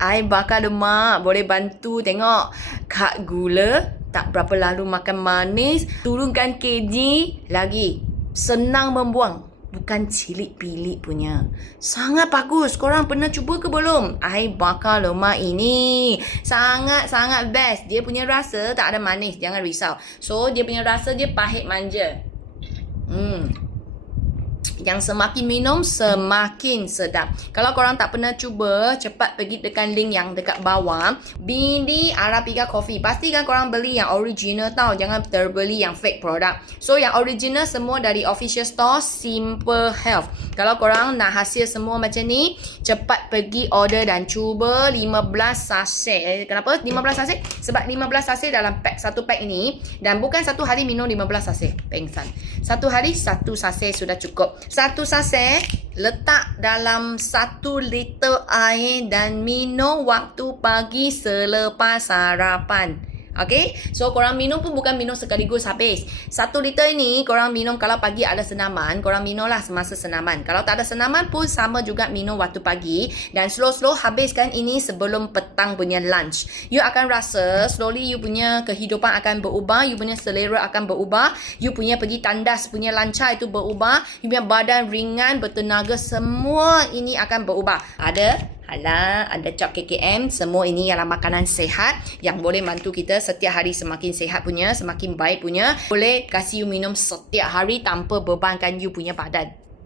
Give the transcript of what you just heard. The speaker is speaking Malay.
I bakar lemak. Boleh bantu tengok. Cut gula. Tak berapa lalu makan manis. Turunkan kg. Lagi. Senang membuang. Bukan cilik-pilik punya. Sangat bagus. Korang pernah cuba ke belum? I bakar lemak ini. Sangat-sangat best. Dia punya rasa tak ada manis. Jangan risau. So, dia punya rasa dia pahit manja. Yang semakin minum, semakin sedap. Kalau korang tak pernah cuba, cepat pergi tekan link yang dekat bawah. Bindi Arabica Coffee. Pastikan korang beli yang original tau. Jangan terbeli yang fake produk. So, yang original semua dari official store Simple Health. Kalau korang nak hasil semua macam ni, cepat pergi order dan cuba 15 sachet. Kenapa 15 sachet? Sebab 15 sachet dalam satu pack ini. Dan bukan satu hari minum 15 sachet. Pengsan. Satu hari, satu sachet sudah cukup. Satu sachet letak dalam 1 liter air dan minum waktu pagi selepas sarapan. Okay, so korang minum pun bukan minum sekaligus habis. 1 liter ini korang minum kalau pagi ada senaman, korang minumlah semasa senaman. Kalau tak ada senaman pun sama juga minum waktu pagi. Dan slow-slow habiskan ini sebelum petang punya lunch. You akan rasa slowly you punya kehidupan akan berubah, you punya selera akan berubah, you punya pergi tandas punya lancar itu berubah, you punya badan ringan, bertenaga, semua ini akan berubah. Ada halal, ada cap KKM, semua ini ialah makanan sehat yang boleh bantu kita setiap hari semakin sehat punya, semakin baik punya. Boleh kasih you minum setiap hari tanpa bebankan you punya badan.